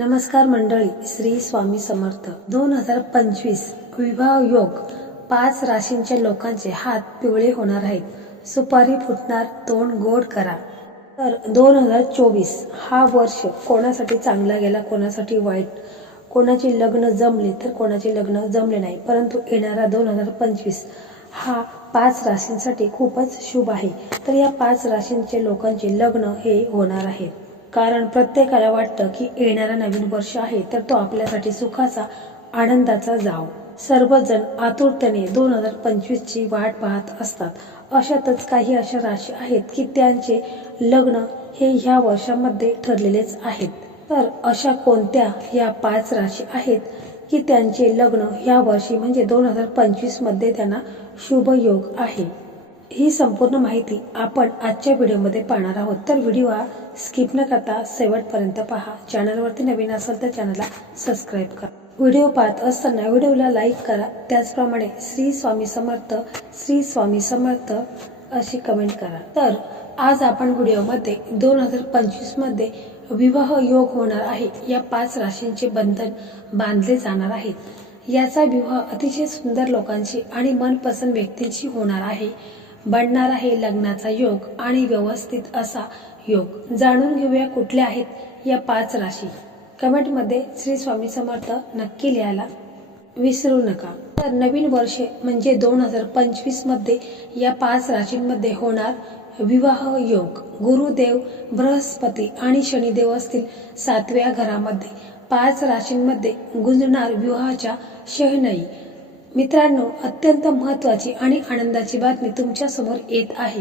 नमस्कार मंडळी श्री स्वामी समर्थ दोन हजार पंचवीस विवाह योग पाच राशींच्या लोकांचे हात पिवळे होणार आहेत सुपारी फुटणार तोंड गोड करा तर दोन हजार चोवीस हा वर्ष कोणासाठी चांगला गेला कोणासाठी वाईट कोणाचे लग्न जमले तर कोणाचे लग्न जमले नाही परंतु येणारा दोन हजार पंचवीस हा पाच राशींसाठी खूपच शुभ आहे तर या पाच राशींचे लोकांचे लग्न हे होणार आहे कारण प्रत्येकाला वाटतं की येणारा नवीन वर्ष आहे तर तो आपल्यासाठी सुखाचा आनंदाचा जाव सर्वजण आतुरतेने दोन हजार पंचवीसची वाट पाहत असतात अशातच काही अशा राशी आहेत की त्यांचे लग्न हे ह्या वर्षामध्ये ठरलेलेच आहेत तर अशा कोणत्या ह्या पाच राशी आहेत की त्यांचे लग्न ह्या वर्षी म्हणजे दोन हजार पंचवीसमध्ये त्यांना शुभयोग आहे ही संपूर्ण माहिती आपण आजच्या व्हिडिओमध्ये पाहणार आहोत तर व्हिडिओ हा स्किप न करता शेवटपर्यंत पहा चॅनलवरती नवीन असाल तर चॅनलला सबस्क्राईब करा व्हिडिओ पाहत असताना व्हिडिओला लाईक करा त्याचप्रमाणे श्री स्वामी समर्थ श्री स्वामी समर्थ अशी कमेंट करा तर आज आपण व्हिडिओमध्ये दोन हजार पंचवीसमध्ये विवाह योग होणार आहे या पाच राशींचे बंधन बांधले जाणार आहेत याचा विवाह अतिशय सुंदर लोकांशी आणि मनपसंद व्यक्तींशी होणार आहे बनणार आहे लग्नाचा योग आणि व्यवस्थित असा योग जाणून घेऊया कुठल्या आहेत या पाच राशी कमेंटमध्ये श्री स्वामी समर्थ नक्की लिहायला विसरू नका तर नवीन वर्षे म्हणजे दोन हजार मध्ये या पाच राशींमध्ये होणार विवाह योग गुरुदेव बृहस्पती आणि शनिदेव असतील सातव्या घरामध्ये पाच राशींमध्ये गुंजणार विवाहाच्या शहनाई मित्रांनो अत्यंत महत्त्वाची आणि आनंदाची बातमी तुमच्या समोर येत आहे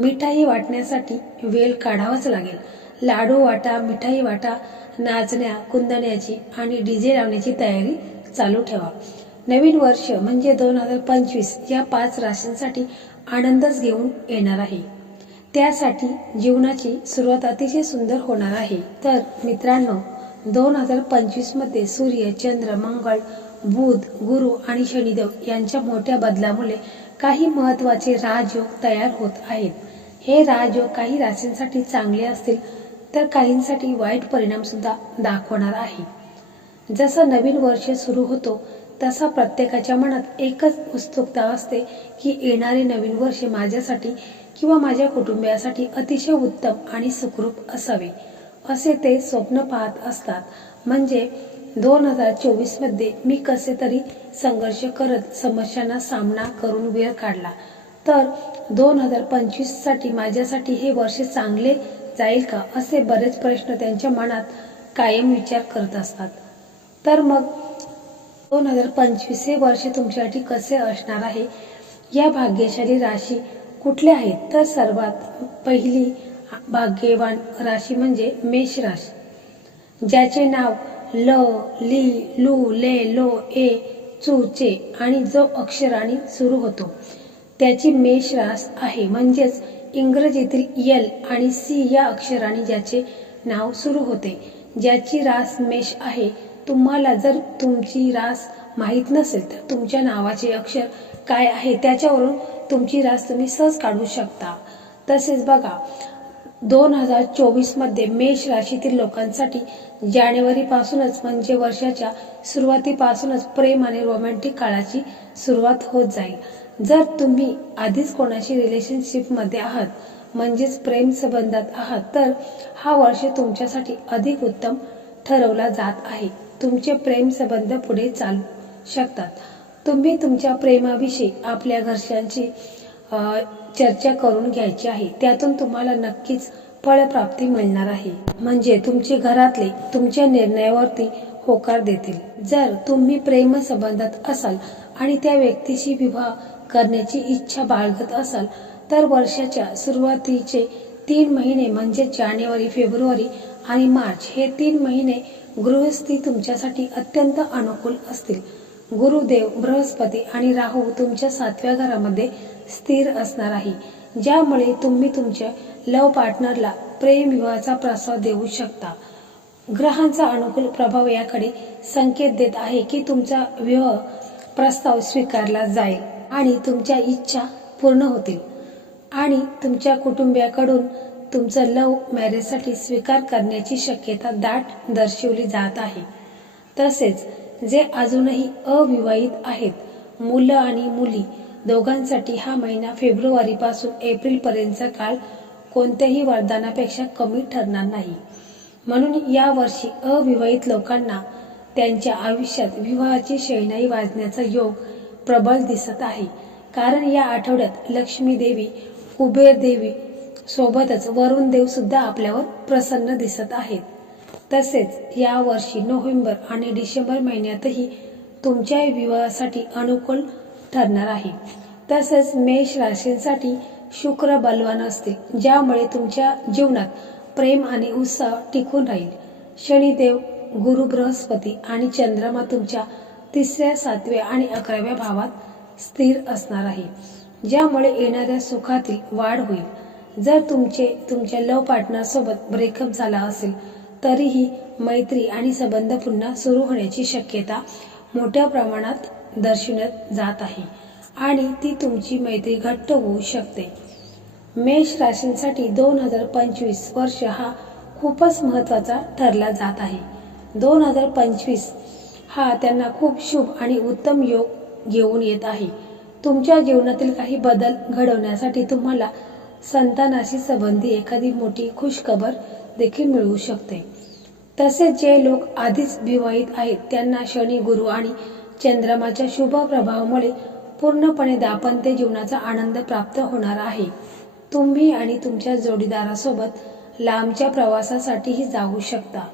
मिठाई वाटण्यासाठी वेळ काढावाच लागेल लाडू वाटा मिठाई वाटा नाचण्या कुंदण्याची आणि डीजे लावण्याची तयारी चालू ठेवा नवीन वर्ष म्हणजे दोन हजार पंचवीस या पाच राशींसाठी आनंदच घेऊन येणार आहे त्यासाठी जीवनाची सुरुवात अतिशय सुंदर होणार आहे तर मित्रांनो दोन हजार पंचवीसमध्ये सूर्य चंद्र मंगळ बुध गुरु आणि शनिदेव यांच्या मोठ्या बदलामुळे काही महत्त्वाचे राजयोग तयार होत आहेत हे राजयोग काही राशींसाठी चांगले असतील तर काहींसाठी वाईट सुद्धा दाखवणार आहे जसं नवीन वर्ष सुरू होतो तसा प्रत्येकाच्या मनात एकच उत्सुकता असते की येणारे नवीन वर्ष माझ्यासाठी किंवा माझ्या कुटुंबियासाठी अतिशय उत्तम आणि सुखरूप असावे असे ते स्वप्न पाहत असतात म्हणजे दोन हजार चोवीस मध्ये मी कसे तरी संघर्ष करत समस्यांना सामना करून वेळ काढला तर दोन हजार पंचवीस साठी माझ्यासाठी हे वर्ष चांगले जाईल का असे बरेच प्रश्न त्यांच्या मनात कायम विचार करत असतात तर मग दोन हजार पंचवीस हे वर्ष तुमच्यासाठी कसे असणार आहे या भाग्यशाली राशी कुठल्या आहेत तर सर्वात पहिली भाग्यवान राशी म्हणजे मेष राशी ज्याचे नाव ल ली लू ले लो ए चू चे आणि जो अक्षराने सुरू होतो त्याची मेष रास आहे म्हणजेच इंग्रजीतील यल आणि सी या अक्षराने ज्याचे नाव सुरू होते ज्याची रास मेष आहे तुम्हाला जर तुमची रास माहीत नसेल तर तुमच्या नावाचे अक्षर काय आहे त्याच्यावरून तुमची रास तुम्ही सहज काढू शकता तसेच बघा दोन हजार चोवीस मध्ये मेष राशीतील लोकांसाठी जानेवारी पासूनच म्हणजे वर्षाच्या सुरुवातीपासूनच प्रेम आणि रोमॅन्टिक काळाची सुरुवात होत जाईल जर तुम्ही आधीच कोणाशी रिलेशनशिप मध्ये आहात म्हणजेच प्रेम संबंधात आहात तर हा वर्ष तुमच्यासाठी अधिक उत्तम ठरवला जात आहे तुमचे प्रेम संबंध पुढे चालू शकतात तुम्ही तुमच्या प्रेमाविषयी आपल्या घरच्यांची चर्चा करून घ्यायची आहे त्यातून तुम्हाला नक्कीच फळप्राप्ती मिळणार आहे म्हणजे तुमचे घरातले तुमच्या निर्णयावरती होकार देतील जर तुम्ही प्रेम संबंधात असाल आणि त्या व्यक्तीशी विवाह करण्याची इच्छा बाळगत असाल तर वर्षाच्या सुरुवातीचे तीन महिने म्हणजे जानेवारी फेब्रुवारी आणि मार्च हे तीन महिने गृहस्थी तुमच्यासाठी अत्यंत अनुकूल असतील गुरुदेव बृहस्पती आणि राहू तुमच्या सातव्या घरामध्ये स्थिर असणार आहे ज्यामुळे तुम्ही तुमच्या लव पार्टनरला प्रेम विवाहाचा प्रस्ताव देऊ शकता ग्रहांचा अनुकूल प्रभाव याकडे संकेत देत आहे की तुमचा विवाह प्रस्ताव स्वीकारला जाईल आणि तुमच्या इच्छा पूर्ण होतील आणि तुमच्या कुटुंबियाकडून तुमचं लव मॅरेजसाठी स्वीकार करण्याची शक्यता दाट दर्शवली जात आहे तसेच जे अजूनही अविवाहित आहेत मुलं आणि मुली दोघांसाठी हा महिना फेब्रुवारीपासून एप्रिलपर्यंतचा काळ कोणत्याही वरदानापेक्षा कमी ठरणार नाही म्हणून यावर्षी अविवाहित लोकांना त्यांच्या आयुष्यात विवाहाची शैनाई वाजण्याचा योग प्रबळ दिसत आहे कारण या आठवड्यात लक्ष्मी देवी कुबेर देवी सोबतच वरुण देव सुद्धा आपल्यावर प्रसन्न दिसत आहेत तसेच यावर्षी नोव्हेंबर आणि डिसेंबर महिन्यातही तुमच्या विवाहासाठी अनुकूल ठरणार आहे तसेच मेष राशींसाठी शुक्र बलवान असते ज्यामुळे तुमच्या जीवनात प्रेम आणि उत्साह टिकून राहील शनिदेव गुरु बृहस्पती आणि चंद्रमा तुमच्या तिसऱ्या सातव्या आणि अकराव्या भावात स्थिर असणार आहे ज्यामुळे येणाऱ्या सुखातील वाढ होईल जर तुमचे तुमच्या लव सोबत ब्रेकअप झाला असेल तरीही मैत्री आणि संबंध पुन्हा सुरू होण्याची शक्यता मोठ्या प्रमाणात दर्शविण्यात जात आहे आणि ती तुमची मैत्री घट्ट होऊ शकते मेष राशींसाठी दोन हजार पंचवीस वर्ष हा खूपच महत्त्वाचा ठरला जात आहे दोन हजार पंचवीस हा त्यांना खूप शुभ आणि उत्तम योग घेऊन येत आहे तुमच्या जीवनातील काही बदल घडवण्यासाठी तुम्हाला संतानाशी संबंधी एखादी मोठी खुशखबर देखील मिळू शकते तसेच जे लोक आधीच विवाहित आहेत त्यांना शनी गुरु आणि चंद्रमाच्या शुभ प्रभावामुळे पूर्णपणे दाम्पत्य जीवनाचा आनंद प्राप्त होणार आहे तुम्ही आणि तुमच्या जोडीदारासोबत लांबच्या प्रवासासाठीही जाऊ शकता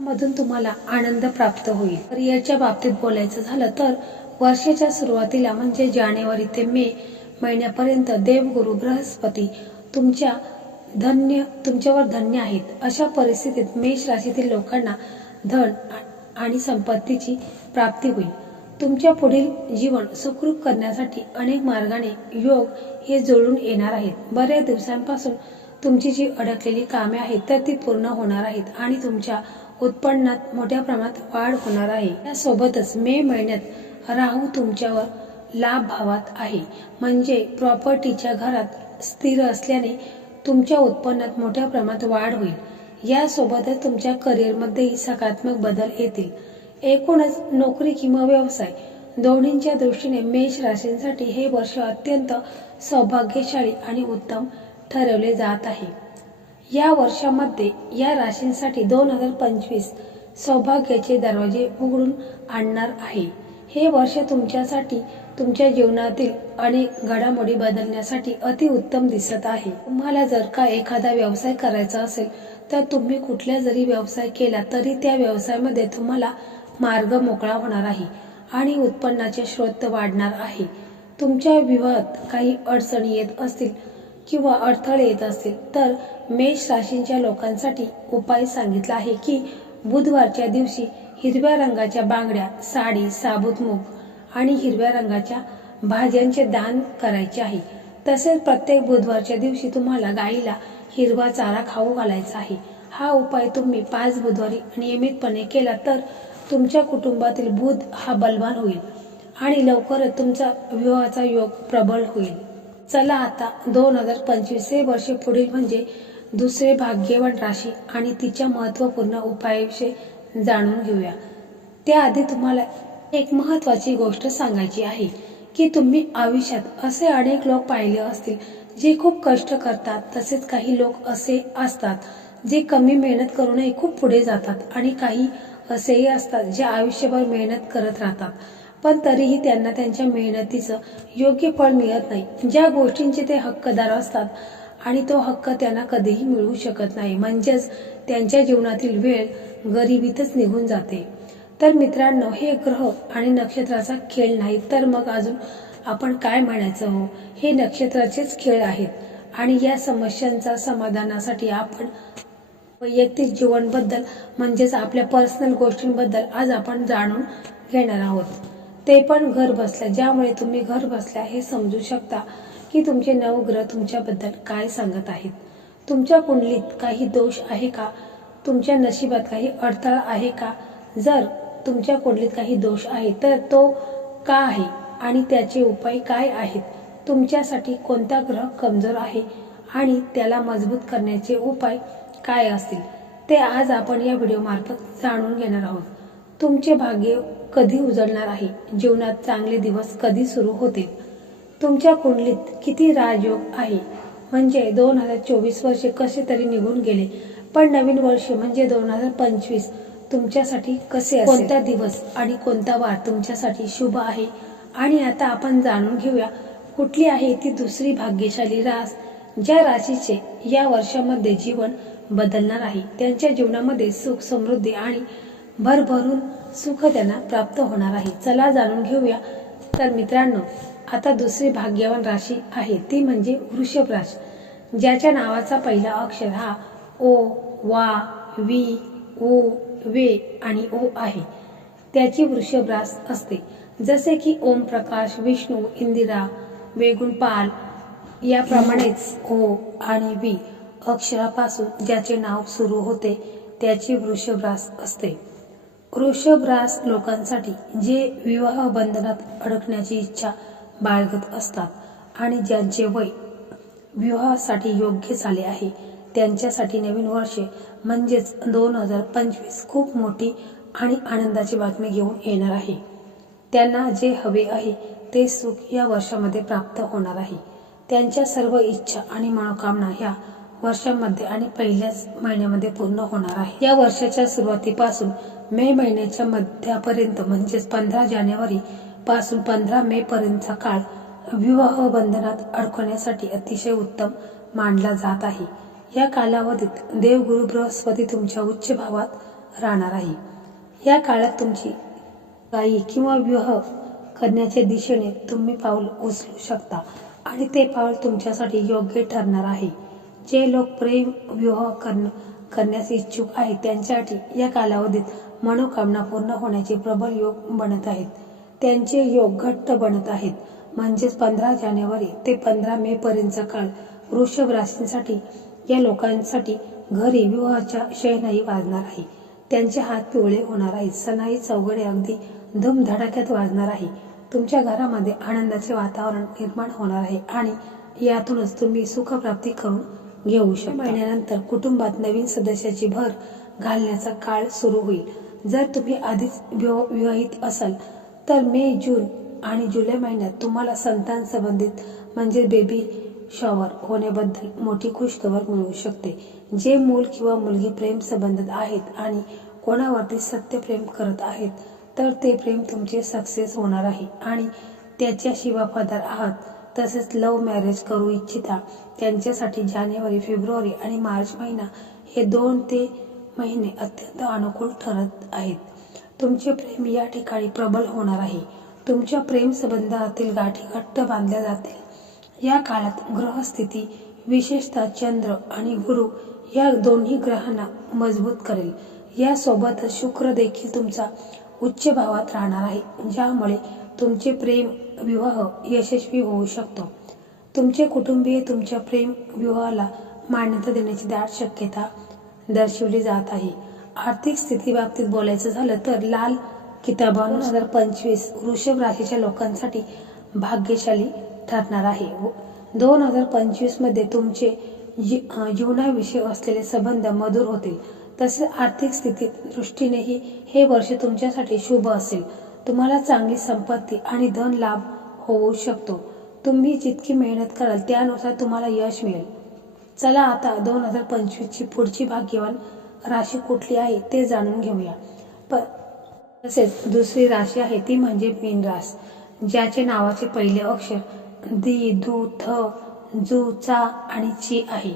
मधून तुम्हाला आनंद प्राप्त होईल करिअरच्या बाबतीत बोलायचं झालं तर वर्षाच्या सुरुवातीला म्हणजे जानेवारी ते मे महिन्यापर्यंत देवगुरु बृहस्पती तुमच्या धन्य तुमच्यावर धन्य आहेत अशा परिस्थितीत मेष राशीतील लोकांना धन आणि संपत्तीची प्राप्ती होईल तुमच्या पुढील जीवन सुखरूप करण्यासाठी अनेक मार्गाने योग हे जुळून येणार आहेत बऱ्याच दिवसांपासून तुमची जी अडकलेली कामे आहेत तर ती पूर्ण होणार आहेत आणि तुमच्या उत्पन्नात मोठ्या प्रमाणात वाढ होणार आहे यासोबतच मे महिन्यात राहू तुमच्यावर लाभ भावात आहे म्हणजे प्रॉपर्टीच्या घरात स्थिर असल्याने तुमच्या उत्पन्नात मोठ्या प्रमाणात वाढ होईल यासोबतच तुमच्या करिअरमध्येही सकारात्मक बदल येतील एकूणच नोकरी किंवा व्यवसाय दोन्हींच्या दृष्टीने मेष राशींसाठी हे वर्ष अत्यंत सौभाग्यशाली आणि उत्तम ठरवले जात आहे या वर्षामध्ये या राशींसाठी दोन हजार पंचवीस सौभाग्याचे दरवाजे उघडून आणणार आहे हे वर्ष तुमच्यासाठी तुमच्या जीवनातील अनेक घडामोडी बदलण्यासाठी अतिउत्तम दिसत आहे तुम्हाला जर का एखादा व्यवसाय करायचा असेल तर तुम्ही कुठल्या जरी व्यवसाय केला तरी त्या व्यवसायामध्ये तुम्हाला मार्ग मोकळा होणार आहे आणि उत्पन्नाचे स्रोत वाढणार आहे तुमच्या विवाहात काही अडचणी येत असतील किंवा अडथळे येत असतील तर मेष राशींच्या लोकांसाठी उपाय सांगितला आहे की बुधवारच्या दिवशी हिरव्या रंगाच्या बांगड्या साडी साबुतमूग आणि हिरव्या रंगाच्या भाज्यांचे दान करायचे आहे तसेच प्रत्येक बुधवारच्या दिवशी तुम्हाला गाईला हिरवा चारा खाऊ घालायचा आहे हा उपाय तुम्ही पाच बुधवारी नियमितपणे केला तर तुमच्या कुटुंबातील बुध हा बलवान होईल आणि लवकरच तुमचा विवाहाचा योग प्रबळ होईल चला आता दोन हजार पंचवीस हे वर्ष पुढील म्हणजे दुसरे भाग्यवान राशी आणि तिच्या महत्त्वपूर्ण उपायाविषयी जाणून घेऊया त्याआधी तुम्हाला एक महत्वाची गोष्ट सांगायची आहे की तुम्ही आयुष्यात असे अनेक लोक पाहिले असतील जे खूप कष्ट करतात तसेच काही लोक असे असतात जे कमी मेहनत करूनही खूप पुढे जातात आणि काही असेही असतात जे आयुष्यभर मेहनत करत राहतात पण तरीही त्यांना त्यांच्या मेहनतीचं योग्य फळ मिळत नाही ज्या गोष्टींचे ते हक्कदार असतात आणि तो हक्क त्यांना कधीही मिळू शकत नाही म्हणजेच त्यांच्या जीवनातील वेळ गरिबीतच निघून जाते तर मित्रांनो हे ग्रह आणि नक्षत्राचा खेळ नाही तर मग अजून आपण काय म्हणायचं हो हे नक्षत्राचेच खेळ आहेत आणि या समस्यांचा समाधानासाठी आपण वैयक्तिक जीवनबद्दल म्हणजेच आपल्या पर्सनल गोष्टींबद्दल आज आपण जाणून घेणार आहोत ते पण घर बसल्या ज्यामुळे तुम्ही घर बसल्या हे समजू शकता की तुमचे नवग्रह तुमच्याबद्दल काय सांगत आहेत तुमच्या कुंडलीत काही दोष आहे का तुमच्या नशिबात काही अडथळा आहे का जर तुमच्या कुंडलीत काही दोष आहे तर तो का आहे आणि त्याचे उपाय काय आहेत तुमच्यासाठी कोणता ग्रह कमजोर आहे आणि त्याला मजबूत करण्याचे उपाय काय असतील ते आज आपण या व्हिडिओमार्फत जाणून घेणार आहोत तुमचे भाग्य कधी उजळणार आहे जीवनात चांगले दिवस कधी सुरू होतील तुमच्या कुंडलीत किती राजयोग आहे म्हणजे दोन हजार चोवीस वर्षे कसे तरी निघून गेले पण नवीन वर्ष म्हणजे दोन हजार पंचवीस तुमच्यासाठी कसे कोणता दिवस आणि कोणता वार तुमच्यासाठी शुभ आहे आणि आता आपण जाणून घेऊया कुठली आहे ती दुसरी भाग्यशाली रास ज्या राशीचे या वर्षामध्ये जीवन बदलणार आहे त्यांच्या जीवनामध्ये सुख समृद्धी आणि भरभरून सुख त्यांना प्राप्त होणार आहे चला जाणून घेऊया तर मित्रांनो आता दुसरी भाग्यवान राशी आहे ती म्हणजे वृषभ राशी ज्याच्या नावाचा पहिला अक्षर हा ओ वा वी ओ वे आणि ओ आहे त्याची वृषभ्रास असते जसे की ओम प्रकाश विष्णू इंदिरा वेगुणपाल याप्रमाणेच ओ आणि वी अक्षरापासून ज्याचे नाव सुरू होते त्याची वृषभ्रास असते वृषभ्रास लोकांसाठी जे विवाह बंधनात अडकण्याची इच्छा बाळगत असतात आणि ज्यांचे वय विवाहासाठी योग्य झाले आहे त्यांच्यासाठी नवीन वर्षे म्हणजेच दोन हजार पंचवीस खूप मोठी आणि आनंदाची बातमी घेऊन येणार आहे त्यांना जे हवे आहे ते सुख या वर्षामध्ये प्राप्त होणार आहे त्यांच्या सर्व इच्छा आणि मनोकामना ह्या वर्षामध्ये आणि पहिल्याच महिन्यामध्ये पूर्ण होणार आहे या वर्षाच्या सुरुवातीपासून मे महिन्याच्या मध्यापर्यंत म्हणजेच पंधरा जानेवारी पासून पंधरा मे पर्यंतचा काळ विवाह बंधनात अडकवण्यासाठी अतिशय उत्तम मानला जात आहे या कालावधीत देव गुरु बृहस्पती तुमच्या उच्च भावात राहणार आहे या काळात तुमची गायी किंवा विवाह करण्याच्या दिशेने तुम्ही पाऊल उचलू शकता आणि ते पाऊल तुमच्यासाठी योग्य ठरणार आहे जे लोक प्रेम विवाह करण करण्यास इच्छुक आहेत त्यांच्यासाठी या कालावधीत मनोकामना पूर्ण होण्याचे प्रबल योग बनत आहेत त्यांचे योग घट्ट बनत आहेत म्हणजेच पंधरा जानेवारी ते पंधरा मे पर्यंतचा काळ वृषभ राशींसाठी या लोकांसाठी घरी विवाहाच्या शयनाई वाजणार आहे त्यांचे हात पिवळे होणार आहेत सणाई चौघडे अगदी धूमधडाक्यात वाजणार आहे तुमच्या घरामध्ये आनंदाचे वातावरण निर्माण होणार आहे आणि यातूनच तुम्ही सुखप्राप्ती करून घेऊ शकता महिन्यानंतर कुटुंबात नवीन सदस्याची भर घालण्याचा काळ सुरू होईल जर तुम्ही आधीच विवाहित असाल तर मे जून आणि जुलै महिन्यात तुम्हाला संतान संबंधित म्हणजे बेबी शॉवर होण्याबद्दल मोठी खुशखबर मिळू शकते जे मूल किंवा मुलगी प्रेम संबंधात आहेत आणि कोणावरती सत्य प्रेम करत आहेत तर ते प्रेम तुमचे सक्सेस होणार आहे आणि त्याच्याशी वफादार आहात तसेच लव मॅरेज करू इच्छिता त्यांच्यासाठी जानेवारी फेब्रुवारी आणि मार्च महिना हे दोन ते महिने अत्यंत अनुकूल ठरत आहेत तुमचे प्रेम या ठिकाणी प्रबल होणार आहे तुमच्या प्रेम संबंधातील गाठी घट्ट बांधल्या जातील या काळात ग्रहस्थिती विशेषतः चंद्र आणि गुरु या दोन्ही ग्रहांना मजबूत करेल यासोबतच शुक्र देखील तुमचा उच्च भावात राहणार आहे ज्यामुळे तुमचे प्रेम विवाह यशस्वी होऊ शकतो तुमचे कुटुंबीय तुमच्या प्रेम विवाहाला मान्यता देण्याची दाट शक्यता दर्शवली जात आहे आर्थिक स्थिती बाबतीत बोलायचं झालं तर लाल किताबा दोन हजार पंचवीस वृषभ राशीच्या लोकांसाठी भाग्यशाली ठरणार आहे दोन हजार पंचवीसमध्ये तुमचे जीवनाविषयी असलेले संबंध मधुर होतील तसेच आर्थिक स्थिती दृष्टीनेही हे वर्ष तुमच्यासाठी शुभ असेल तुम्हाला चांगली संपत्ती आणि धन लाभ होऊ शकतो तुम्ही जितकी मेहनत कराल त्यानुसार तुम्हाला यश मिळेल चला आता दोन हजार पंचवीसची पुढची भाग्यवान राशी कुठली आहे ते जाणून घेऊया प तसेच दुसरी राशी आहे ती म्हणजे मीन रास ज्याचे नावाचे पहिले अक्षर दी दु थ जु चा आणि ची आहे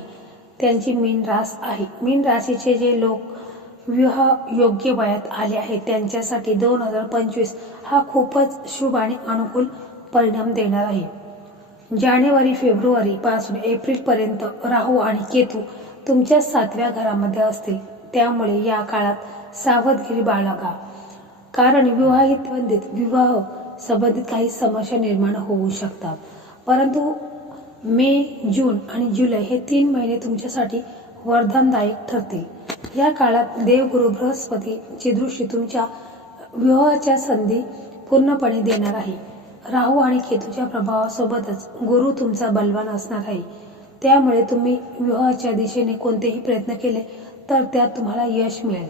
त्यांची मीन रास आहे मीन राशीचे जे लोक विवाह योग्य वयात आले आहेत त्यांच्यासाठी दोन हजार पंचवीस हा खूपच शुभ आणि अनुकूल परिणाम देणार आहे जानेवारी फेब्रुवारी पासून एप्रिल पर्यंत राहू आणि केतू तुमच्या सातव्या घरामध्ये असतील त्यामुळे या काळात सावधगिरी बाळगा कारण विवाहित विवाह संबंधित काही समस्या निर्माण होऊ शकतात परंतु मे जून आणि जुलै हे तीन महिने तुमच्यासाठी वरदानदायक ठरतील या काळात देवगुरु बृहस्पतीची दृष्टी तुमच्या विवाहाच्या संधी पूर्णपणे देणार आहे राहू आणि केतूच्या प्रभावासोबतच गुरु तुमचा बलवान असणार आहे त्यामुळे तुम्ही विवाहाच्या दिशेने कोणतेही प्रयत्न केले तर त्यात तुम्हाला यश मिळेल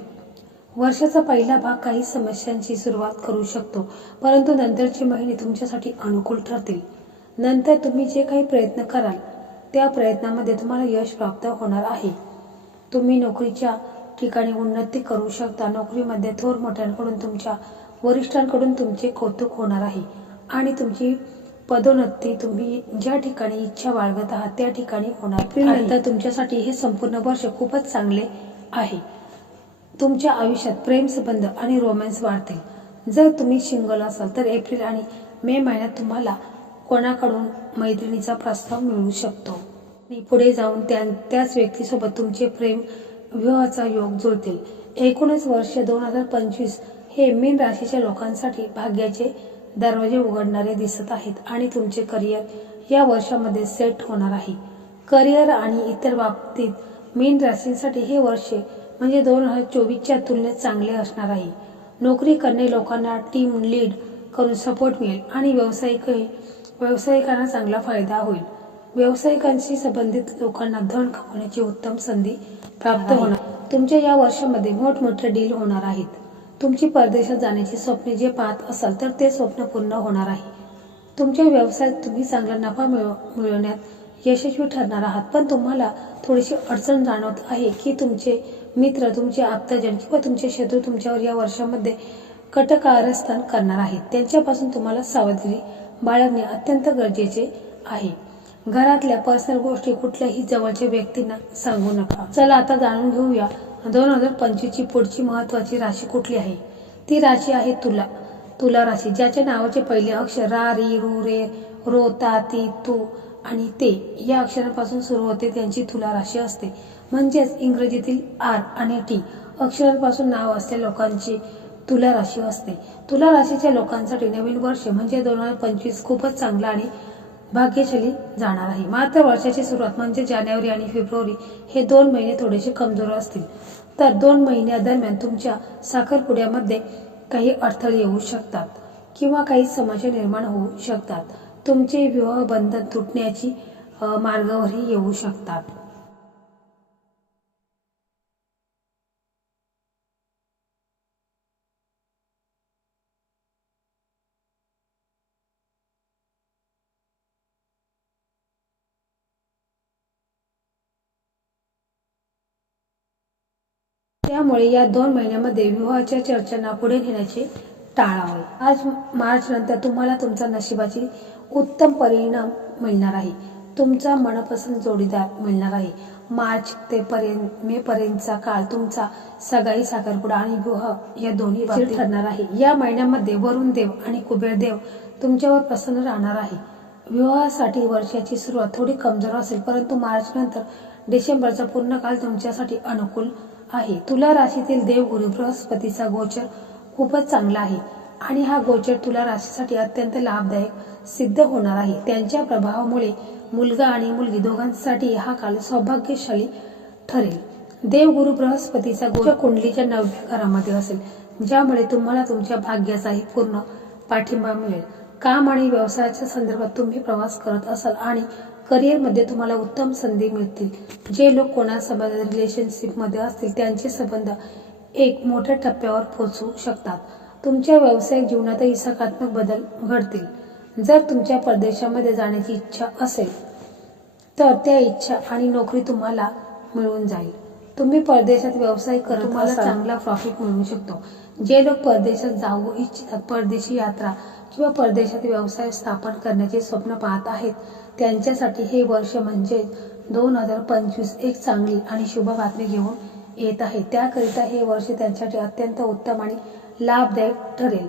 वर्षाचा पहिला भाग काही समस्यांची सुरुवात करू शकतो परंतु नंतरचे महिने तुमच्यासाठी अनुकूल ठरतील नंतर तुम्ही जे काही प्रयत्न कराल त्या प्रयत्नामध्ये तुम्हाला यश प्राप्त होणार आहे तुम्ही नोकरीच्या ठिकाणी उन्नती करू शकता नोकरीमध्ये थोर मोठ्यांकडून तुमच्या वरिष्ठांकडून तुमचे कौतुक होणार आहे आणि तुमची पदोन्नती तुम्ही ज्या ठिकाणी इच्छा बाळगत आहात त्या ठिकाणी होणार नंतर तुमच्यासाठी हे संपूर्ण वर्ष खूपच चांगले आहे तुमच्या आयुष्यात प्रेम संबंध आणि रोमॅन्स वाढतील जर तुम्ही सिंगल असाल तर एप्रिल आणि मे महिन्यात तुम्हाला कोणाकडून मैत्रिणीचा प्रस्ताव मिळू शकतो आणि पुढे जाऊन त्या त्याच व्यक्तीसोबत तुमचे प्रेम विवाहाचा योग जुळतील एकूणच वर्ष दोन हजार पंचवीस हे मीन राशीच्या लोकांसाठी भाग्याचे दरवाजे उघडणारे दिसत आहेत आणि तुमचे करिअर या वर्षामध्ये सेट होणार आहे करिअर आणि इतर बाबतीत मीन राशींसाठी हे वर्ष म्हणजे दोन हजार चोवीसच्या तुलनेत चांगले असणार आहे नोकरी करणे लोकांना टीम लीड करून सपोर्ट मिळेल आणि व्यावसायिकही व्यावसायिकांना चांगला फायदा होईल व्यावसायिकांशी संबंधित लोकांना धन कमवण्याची उत्तम संधी प्राप्त होणार तुमच्या या वर्षामध्ये मोठमोठे डील होणार आहेत तुमची परदेशात जाण्याची स्वप्ने जे पाहत असाल तर ते स्वप्न पूर्ण होणार आहे तुमच्या व्यवसायात तुम्ही चांगला नफा मिळवण्यात यशस्वी ठरणार आहात पण तुम्हाला थोडीशी अडचण जाणवत आहे की तुमचे मित्र तुमचे आप्तजन किंवा तुमचे शत्रू तुमच्यावर या वर्षामध्ये कटकारस्थान करणार आहेत त्यांच्यापासून तुम्हाला सावधगिरी बाळगणे अत्यंत गरजेचे आहे घरातल्या पर्सनल गोष्टी कुठल्याही जवळच्या व्यक्तींना सांगू नका चला आता जाणून घेऊया दोन हजार पंचवीस ची पुढची महत्वाची राशी कुठली आहे ती राशी आहे तुला तुला राशी ज्याच्या नावाचे पहिले अक्षर रा री रु रे रो ता ती तू आणि ते या अक्षरांपासून सुरू होते त्यांची तुला राशी असते म्हणजेच इंग्रजीतील आर आणि टी अक्षरांपासून नाव असलेल्या लोकांची तुला राशी असते तुला राशीच्या लोकांसाठी नवीन वर्ष म्हणजे दोन हजार पंचवीस खूपच चांगला आणि भाग्यशाली जाणार आहे मात्र वर्षाची सुरुवात म्हणजे जानेवारी आणि फेब्रुवारी हे दोन महिने थोडेसे कमजोर असतील तर दोन महिन्यादरम्यान तुमच्या साखरपुड्यामध्ये काही अडथळे येऊ शकतात किंवा काही समस्या निर्माण होऊ शकतात तुमचे विवाह बंधन तुटण्याची मार्गावरही येऊ शकतात त्यामुळे या दोन महिन्यामध्ये विवाहाच्या चर्चांना पुढे नेण्याचे टाळावे आज मार्च नंतर तुम्हाला तुमचा नशिबाची उत्तम परिणाम मिळणार आहे तुमचा मनपसंत जोडीदार मिळणार आहे मार्च ते पर्यंत मे पर्यंतचा काळ तुमचा सगाई साखरपुडा आणि विवाह या दोन्ही ठरणार आहे या महिन्यामध्ये वरुण देव आणि कुबेर देव तुमच्यावर प्रसन्न राहणार आहे विवाहासाठी वर्षाची सुरुवात थोडी कमजोर असेल परंतु मार्च नंतर डिसेंबरचा पूर्ण काळ तुमच्यासाठी अनुकूल आहे तुला राशीतील देवगुरु बृहस्पतीचा गोचर खूपच चांगला आहे आणि हा गोचर तुला राशीसाठी अत्यंत लाभदायक सिद्ध होणार आहे त्यांच्या प्रभावामुळे मुलगा आणि मुलगी दोघांसाठी हा काल सौभाग्यशाली ठरेल देवगुरु बृहस्पतीचा गोचर कुंडलीच्या नवव्या घरामध्ये असेल ज्यामुळे तुम्हाला तुमच्या भाग्याचाही पूर्ण पाठिंबा मिळेल काम आणि व्यवसायाच्या संदर्भात तुम्ही प्रवास करत असाल आणि करिअरमध्ये तुम्हाला उत्तम संधी मिळतील जे लोक कोणासोबत रिलेशनशिपमध्ये असतील त्यांचे संबंध एक मोठ्या टप्प्यावर पोहोचू शकतात तुमच्या व्यावसायिक जीवनातही सकारात्मक बदल घडतील जर तुमच्या परदेशामध्ये जाण्याची इच्छा असेल तर त्या इच्छा आणि नोकरी तुम्हाला मिळून जाईल तुम्ही परदेशात व्यवसाय करत तुम्हाला चांगला प्रॉफिट मिळू शकतो जे लोक परदेशात जाऊ इच्छितात परदेशी यात्रा किंवा परदेशात व्यवसाय स्थापन करण्याचे स्वप्न पाहत आहेत त्यांच्यासाठी हे वर्ष म्हणजेच दोन हजार पंचवीस एक चांगली आणि शुभ बातमी घेऊन येत आहे त्याकरिता हे वर्ष त्यांच्यासाठी अत्यंत उत्तम आणि लाभदायक ठरेल